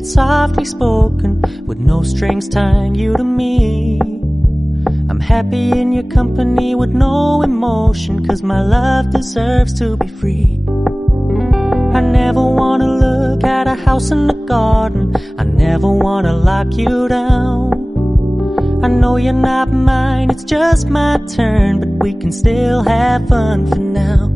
it softly spoken, with no strings tying you to me. I'm happy in your company with no emotion, 'cause my love deserves to be free. I never wanna look at a house in the garden, I never wanna lock you down. I know you're not mine, it's just my turn, but we can still have fun for now.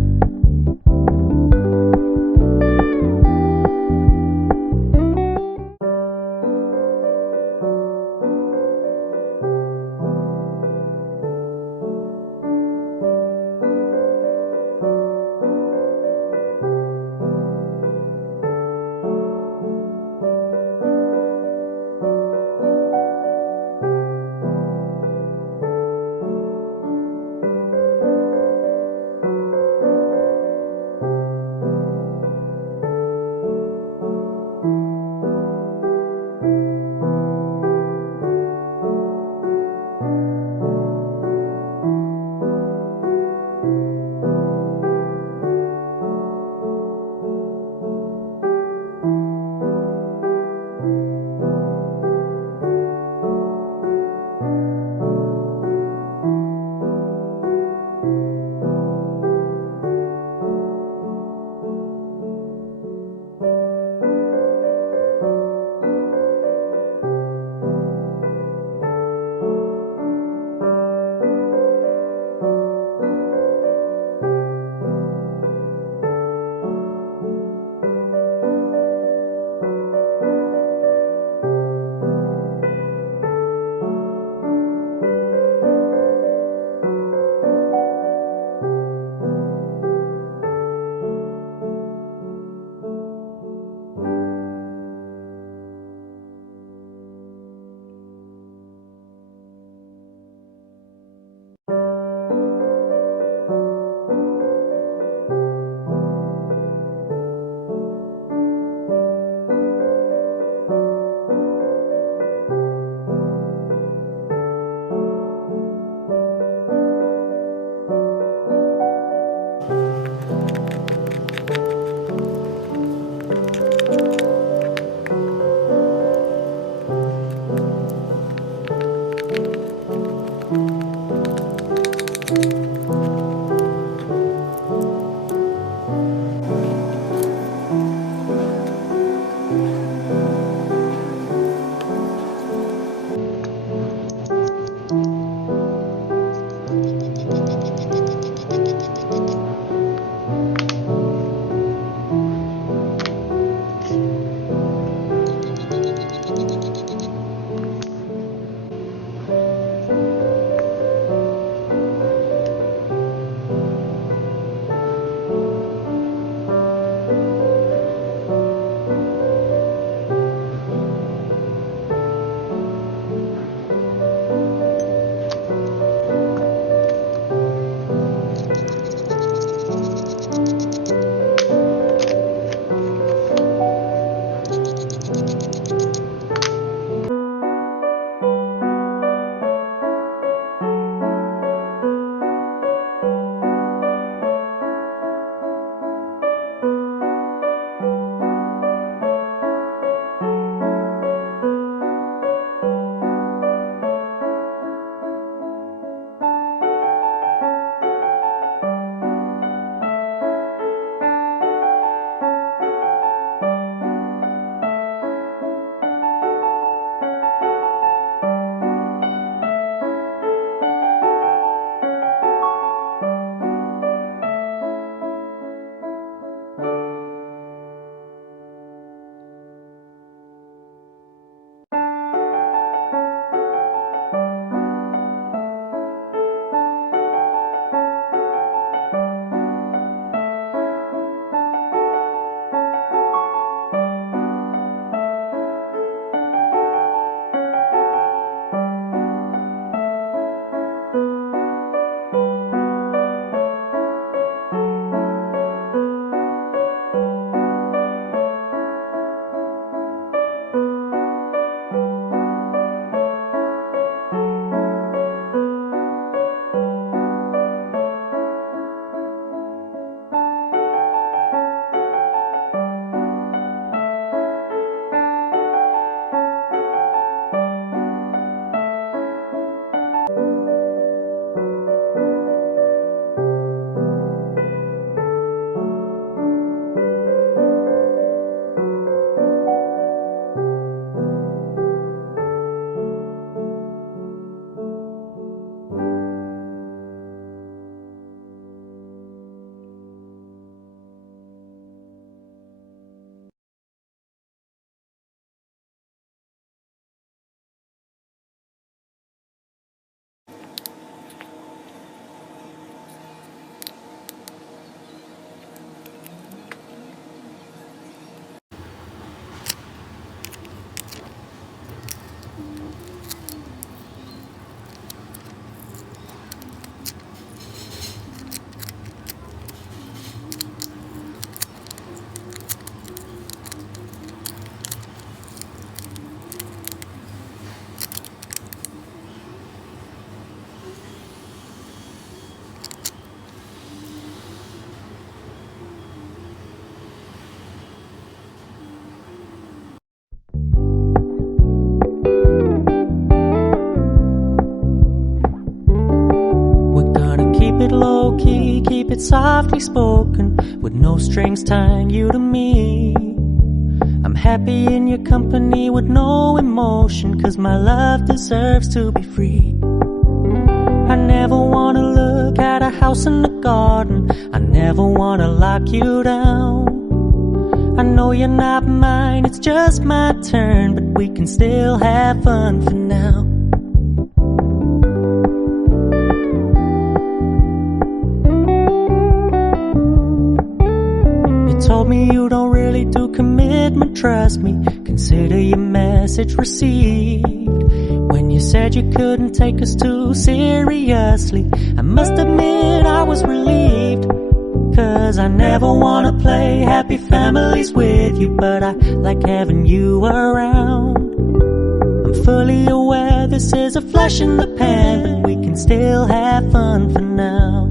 low-key, keep it softly spoken, with no strings tying you to me. I'm happy in your company with no emotion, 'cause my love deserves to be free. I never wanna look at a house in the garden, I never wanna lock you down. I know you're not mine, it's just my turn, but we can still have fun for now. You told me you don't really do commitment, trust me, consider your message received. When you said you couldn't take us too seriously, I must admit I was relieved. 'Cause I never wanna play happy families with you, but I like having you around. I'm fully aware this is a flash in the pan, but we can still have fun for now.